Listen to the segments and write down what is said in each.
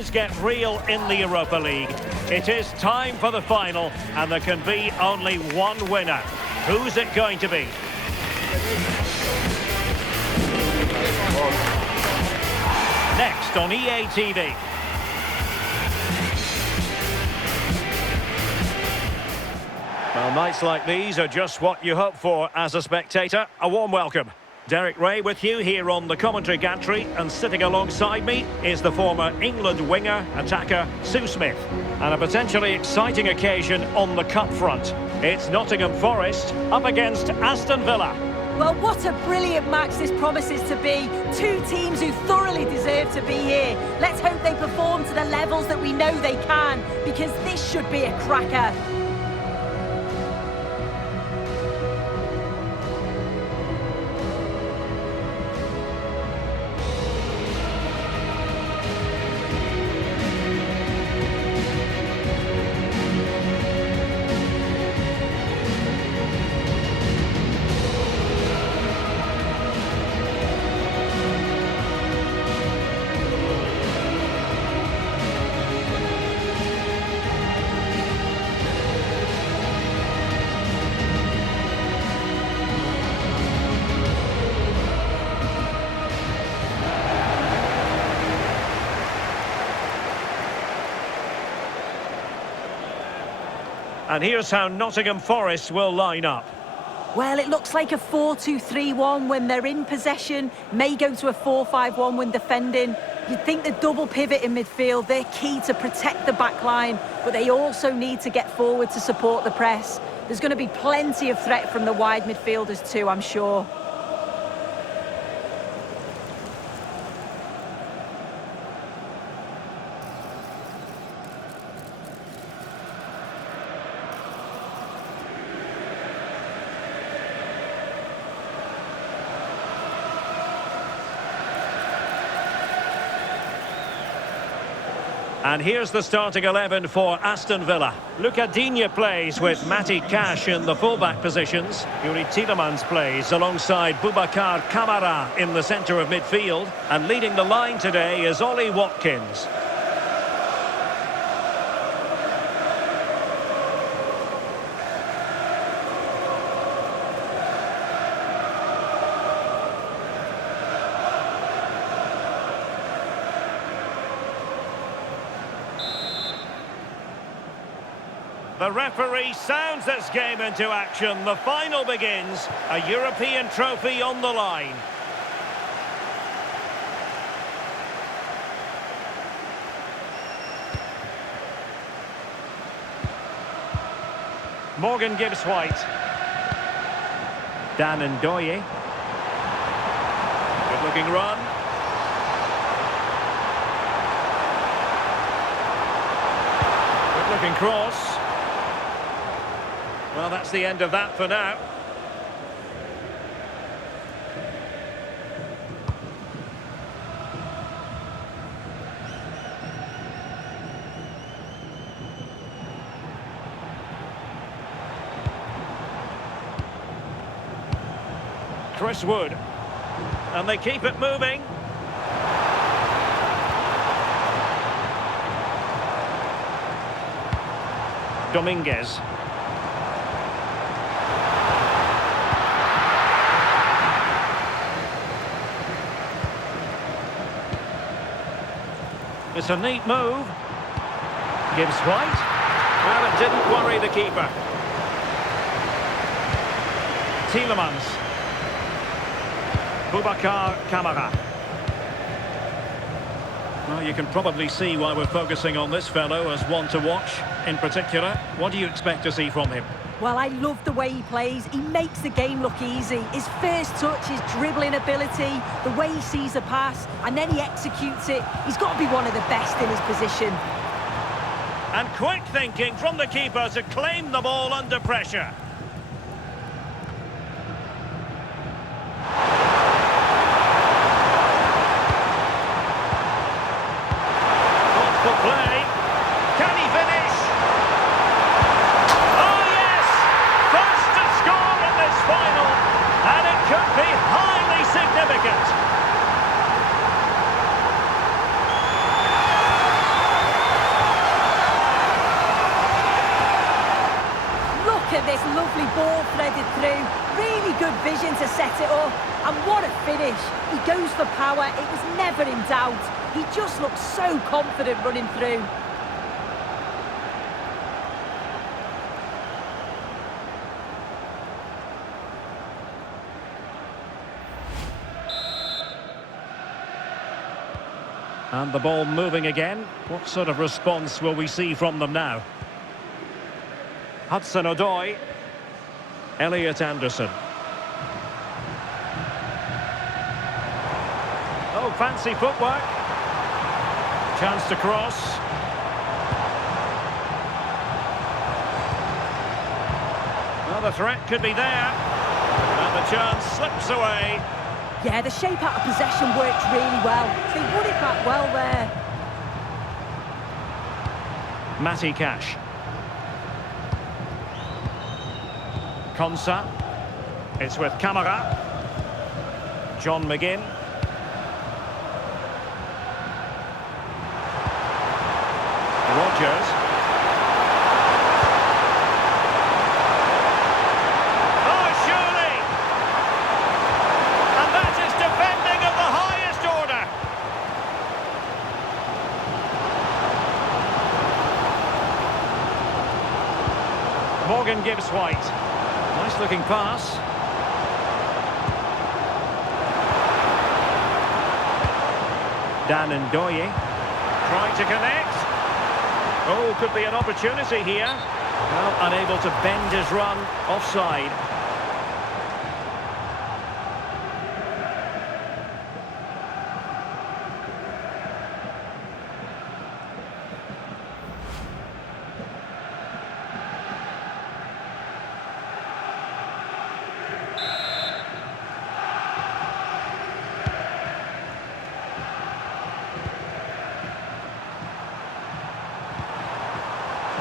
things get real in the Europa League. It is time for the final, and there can be only one winner. Who's it going to be? Next on EA TV. Well, nights like these are just what you hope for as a spectator. A warm welcome. Derek Ray with you here on the commentary gantry, and sitting alongside me is the former England winger, attacker, Sue Smith. And a potentially exciting occasion on the cup front. It's Nottingham Forest up against Aston Villa. Well, what a brilliant match this promises to be. Two teams who thoroughly deserve to be here. Let's hope they perform to the levels that we know they can, because this should be a cracker. And here's how Nottingham Forest will line up. Well, it looks like a 4-2-3-1 when they're in possession. May go to a 4-5-1 when defending. You'd think the double pivot in midfield, they're key to protect the back line, but they also need to get forward to support the press. There's going to be plenty of threat from the wide midfielders too, I'm sure. And here's the starting 11 for Aston Villa. Luca Digne plays with Matty Cash in the fullback positions. Yuri Tielemans plays alongside Boubacar Kamara in the centre of midfield. And leading the line today is Ollie Watkins. The referee sounds this game into action. The final begins. A European trophy on the line. Morgan Gibbs-White. Dan Ndoye. Good-looking run. Good-looking cross. Well, that's the end of that for now. Chris Wood. And they keep it moving. Dominguez. It's a neat move. Gibbs-White. Well, it didn't worry the keeper. Tielemans. Boubacar Kamara. Well, you can probably see why we're focusing on this fellow as one to watch in particular. What do you expect to see from him? Well, I love the way he plays. He makes the game look easy. His first touch, his dribbling ability, the way he sees a pass, and then he executes it. He's got to be one of the best in his position. And quick thinking from the keeper to claim the ball under pressure. Thoughtful play. Can he finish? Oh yes! First to score in this final, and it could be highly significant. good vision to set it up. And what a finish. He goes for power. It was never in doubt. He just looks so confident running through. And the ball moving again. What sort of response will we see from them now? Hudson-Odoi. Elliot Anderson. Oh, fancy footwork. Chance to cross. Well, the threat could be there. And the chance slips away. Yeah, the shape out of possession worked really well. They won it back well there. Matty Cash. Konsa. It's with Camara. John McGinn. Rogers. Oh, surely! And that is defending of the highest order. Morgan gives White. Nice looking pass. Dan Ndoye. Trying to connect. Oh, could be an opportunity here. Well, unable to bend his run. Offside.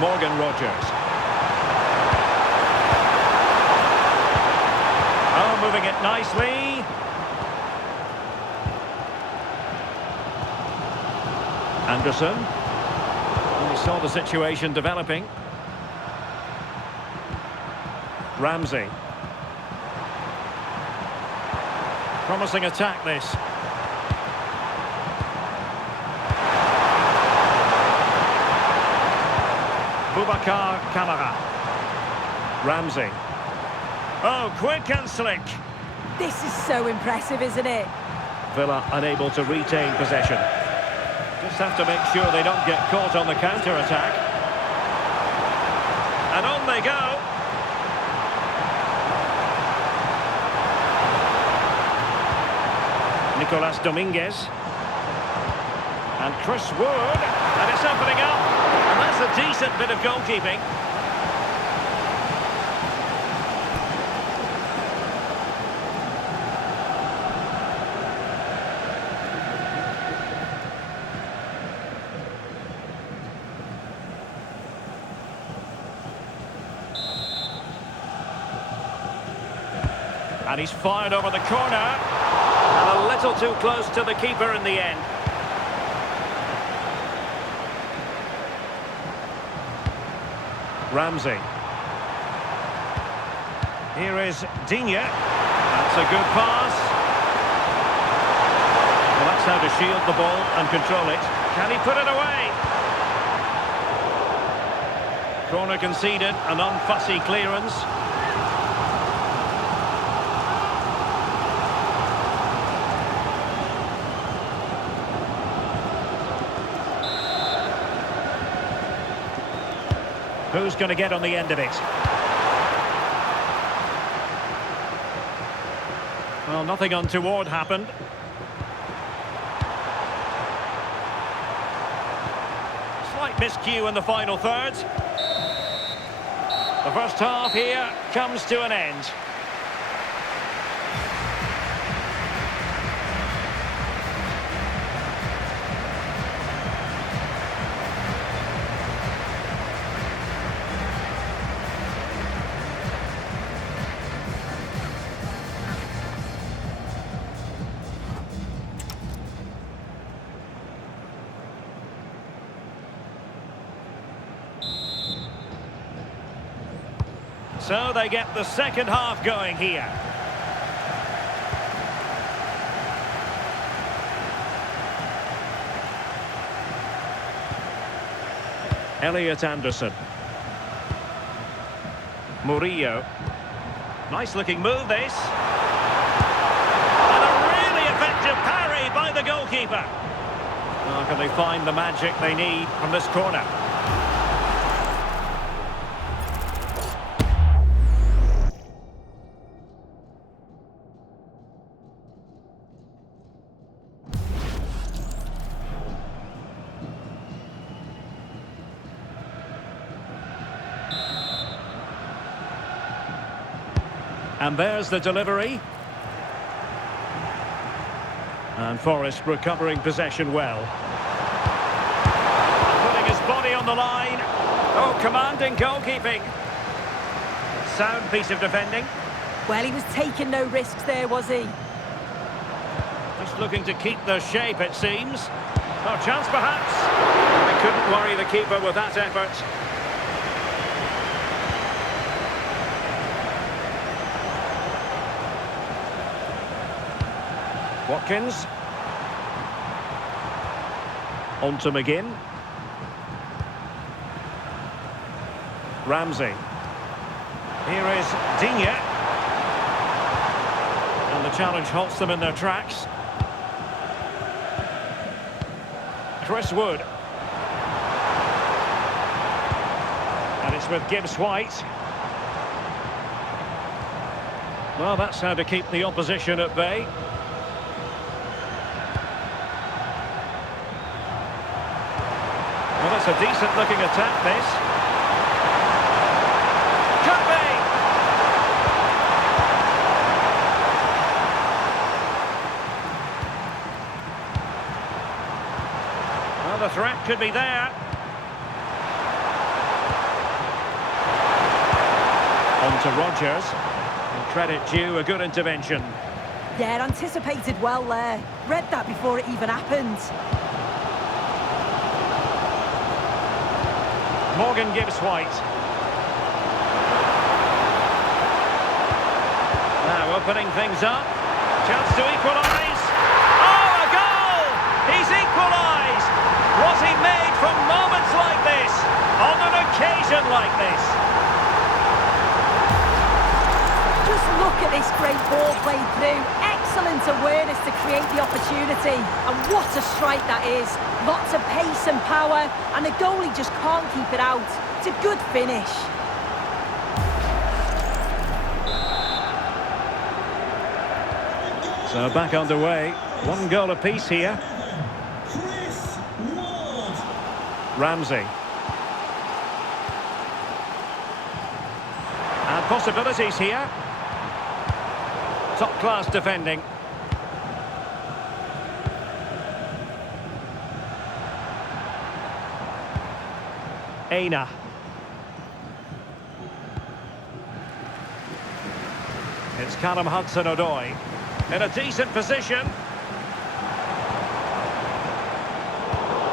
Morgan Rogers. Oh, moving it nicely. Anderson. We saw the situation developing. Ramsey. Promising attack this. Boubacar Kamara. Ramsey. Oh, quick and slick. This is so impressive, isn't it? Villa unable to retain possession. Just have to make sure they don't get caught on the counter-attack. And on they go. Nicolas Dominguez. And Chris Wood. And it's opening up. And that's a decent bit of goalkeeping. And he's fired over the corner. And a little too close to the keeper in the end. Ramsey. Here is Digne. That's a good pass. Well, that's how to shield the ball and control it. Can he put it away? Corner conceded, an unfussy clearance. Who's going to get on the end of it? Well, nothing untoward happened. Slight miscue in the final third. The first half here comes to an end. So they get the second half going here. Elliot Anderson. Murillo. Nice looking move this. And a really effective parry by the goalkeeper. Now can they find the magic they need from this corner? And there's the delivery. And Forest recovering possession well. Putting his body on the line. Oh, commanding goalkeeping. Sound piece of defending. Well, he was taking no risks there, was he? Just looking to keep the shape, it seems. Oh, chance perhaps. They couldn't worry the keeper with that effort. Watkins. On to McGinn. Ramsey. Here is Digne. And the challenge halts them in their tracks. Chris Wood. And it's with Gibbs White. Well, that's how to keep the opposition at bay. Well, it's a decent-looking attack, this. Could be! Well, the threat could be there. On to Rodgers. And credit due, a good intervention. Yeah, anticipated well there. Read that before it even happened. Morgan Gibbs White. Now opening things up. Chance to equalise. Oh, a goal! He's equalised! Was he made from moments like this? On an occasion like this? Just look at this great ball played through. Excellent awareness to create the opportunity. And what a strike that is. Lots of pace and power, and the goalie just can't keep it out. It's a good finish. So back underway. One goal apiece here. Ramsey. And possibilities here. Top-class defending. Aina. It's Callum Hudson-Odoi in a decent position.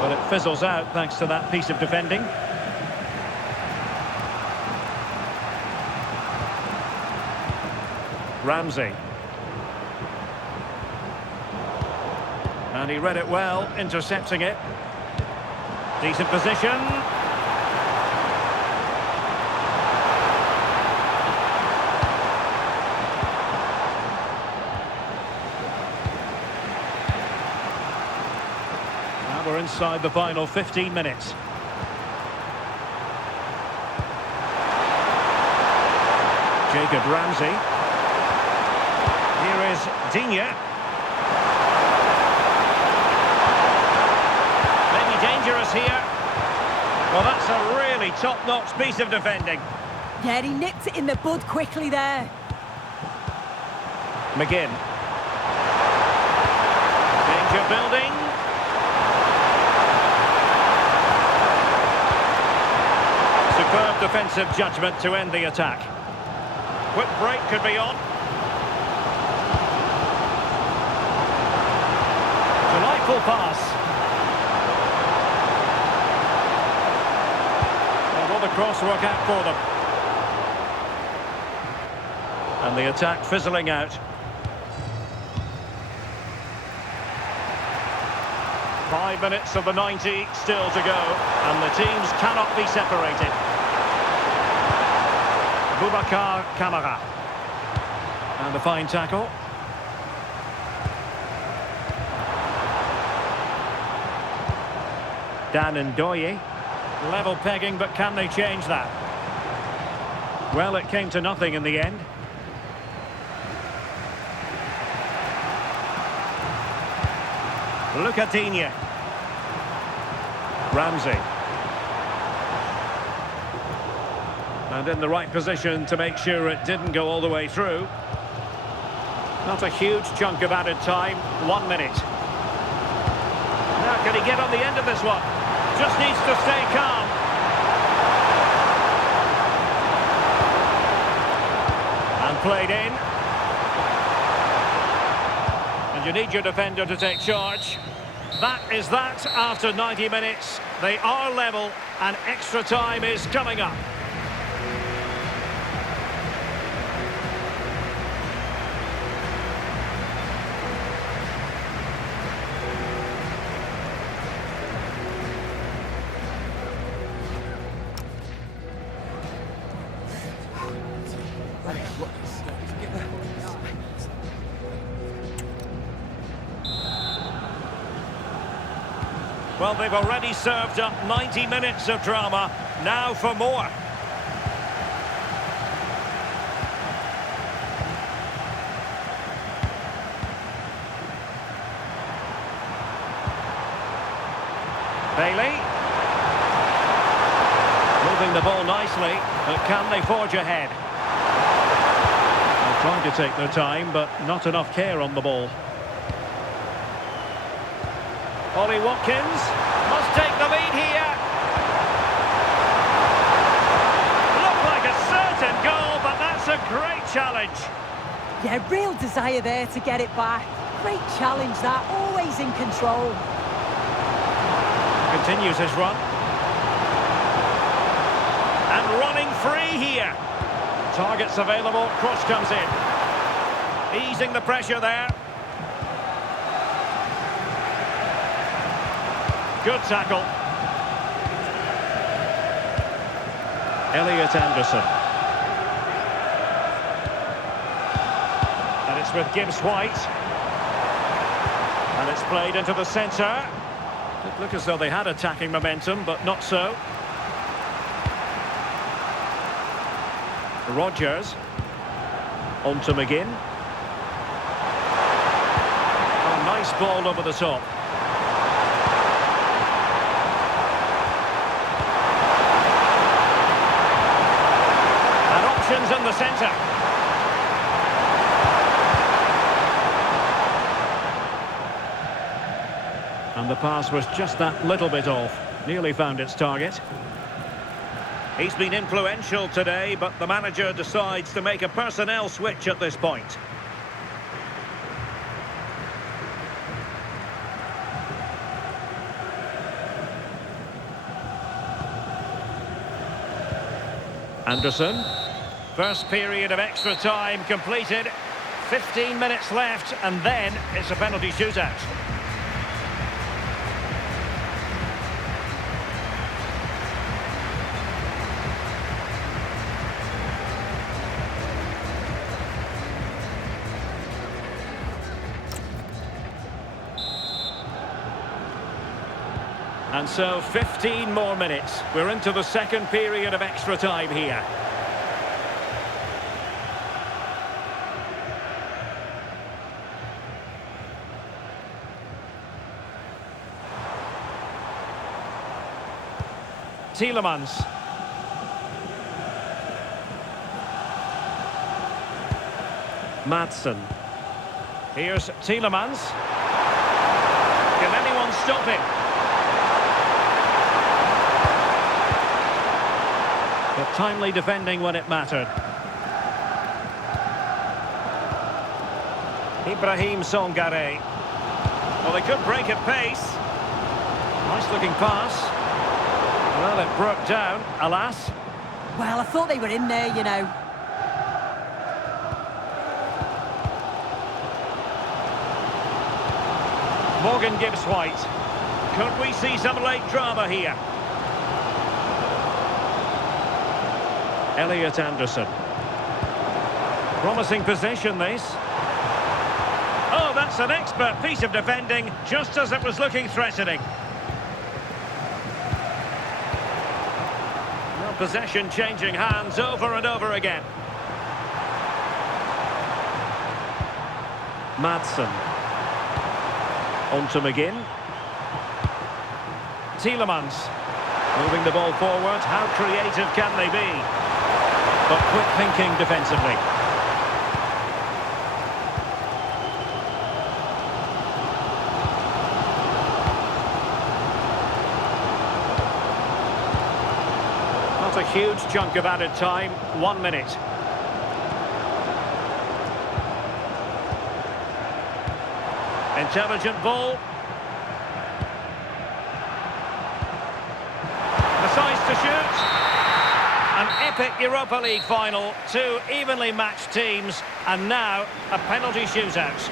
But it fizzles out thanks to that piece of defending. Ramsey. And he read it well, intercepting it. Decent position. Now we're inside the final 15 minutes. Jacob Ramsey. Here is Digne. Maybe dangerous here. Well, that's a really top-notch piece of defending. Yeah, he nipped it in the bud quickly there. McGinn. Danger building. Superb defensive judgment to end the attack. Quick break could be on. Delightful pass. And will the cross work out for them? And the attack fizzling out. 5 minutes of the 90 still to go, and the teams cannot be separated. Boubacar Kamara. And a fine tackle. Dan Ndoye. Level pegging, but can they change that? Well, it came to nothing in the end. Lucadinha. Ramsey. And in the right position to make sure it didn't go all the way through. Not a huge chunk of added time, 1 minute. Now can he get on the end of this one? Just needs to stay calm. And played in. And you need your defender to take charge. That is that after 90 minutes. They are level and extra time is coming up. Well, they've already served up 90 minutes of drama. Now for more. Bailey. Moving the ball nicely, but can they forge ahead? They're trying to take their time, but not enough care on the ball. Ollie Watkins must take the lead here. Looked like a certain goal, but that's a great challenge. Yeah, real desire there to get it back. Great challenge that, always in control. Continues his run. And running free here. Targets available, cross comes in. Easing the pressure there. Good tackle. Elliot Anderson. And it's with Gibbs White. And it's played into the centre. It looked as though they had attacking momentum, but not so. Rodgers. On to McGinn. Oh, nice ball over the top. In the centre. And the pass was just that little bit off. Nearly found its target. He's been influential today, but the manager decides to make a personnel switch at this point. Anderson. First period of extra time completed. 15 minutes left, and then it's a penalty shootout. And so 15 more minutes. We're into the second period of extra time here. Tielemans. Madsen. Here's Tielemans. Can anyone stop him? But timely defending when it mattered. Ibrahim Songare. Well, they could break at pace. Nice looking pass. Well, it broke down, alas. Well, I thought they were in there, you know. Morgan Gibbs White. Could we see some late drama here? Elliot Anderson. Promising position, this. Oh, that's an expert piece of defending, just as it was looking threatening. Well, possession changing hands over and over again. Madsen. On to McGinn. Tielemans. Moving the ball forward. How creative can they be? But quick thinking defensively. Not a huge chunk of added time. 1 minute. Intelligent ball. Decides to shoot. An epic Europa League final. Two evenly matched teams. And now a penalty shootout.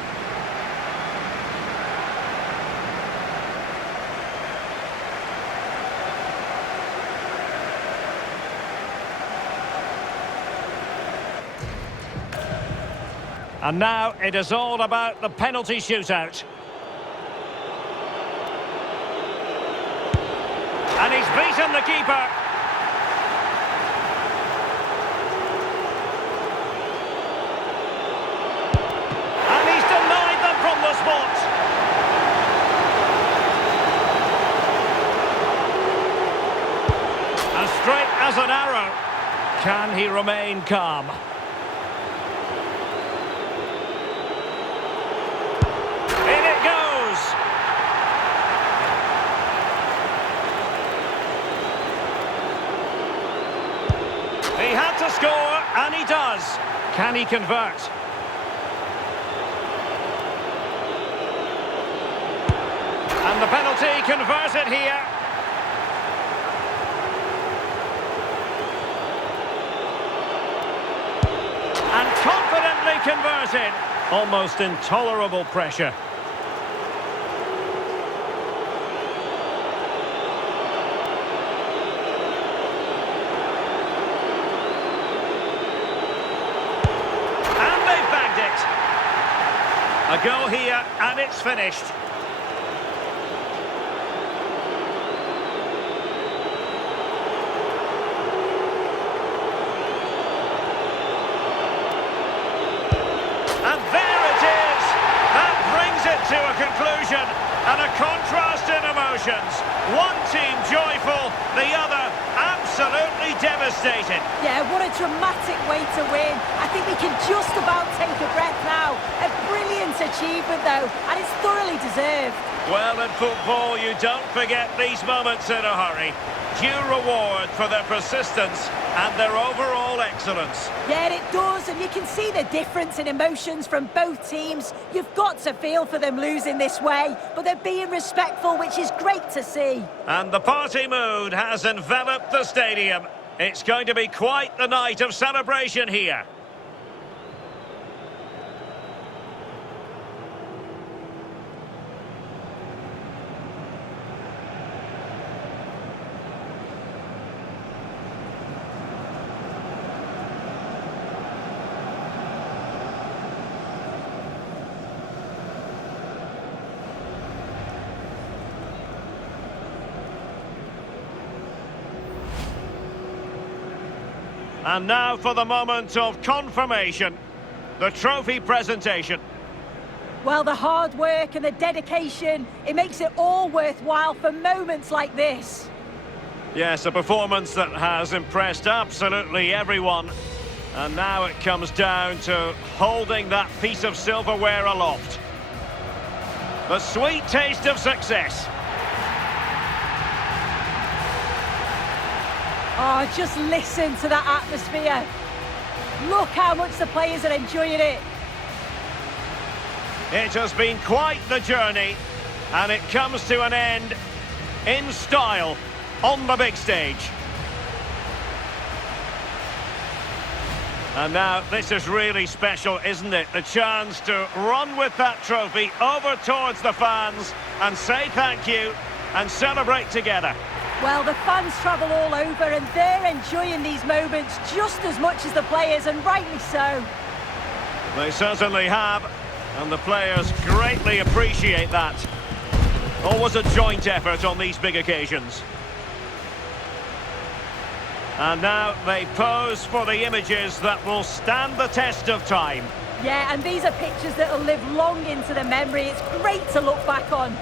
And now it is all about the penalty shootout. And he's beaten the keeper. And he's denied them from the spot. As straight as an arrow. Can he remain calm? He had to score, and he does. Can he convert? And the penalty converted here. And confidently converted. Almost intolerable pressure. A goal here, and it's finished. And there it is! That brings it to a conclusion, and a contrast in emotions. One team joyful, the other absolutely devastated. Yeah, what a dramatic way to win. I think we can just about take a breath now. A brilliant achievement, though, and it's thoroughly deserved. Well, in football, you don't forget these moments in a hurry. Due reward for their persistence and their overall excellence. Yeah, it does, and you can see the difference in emotions from both teams. You've got to feel for them losing this way, but they're being respectful, which is great to see. And the party mood has enveloped the stadium. It's going to be quite the night of celebration here. And now for the moment of confirmation, the trophy presentation. Well, the hard work and the dedication, it makes it all worthwhile for moments like this. Yes, a performance that has impressed absolutely everyone. And now it comes down to holding that piece of silverware aloft. The sweet taste of success. Oh, just listen to that atmosphere. Look how much the players are enjoying it. It has been quite the journey, and it comes to an end in style on the big stage. And now this is really special, isn't it? The chance to run with that trophy over towards the fans and say thank you and celebrate together. Well, the fans travel all over and they're enjoying these moments just as much as the players, and rightly so. They certainly have, and the players greatly appreciate that. Always a joint effort on these big occasions. And now they pose for the images that will stand the test of time. Yeah, and these are pictures that will live long into the memory. It's great to look back on.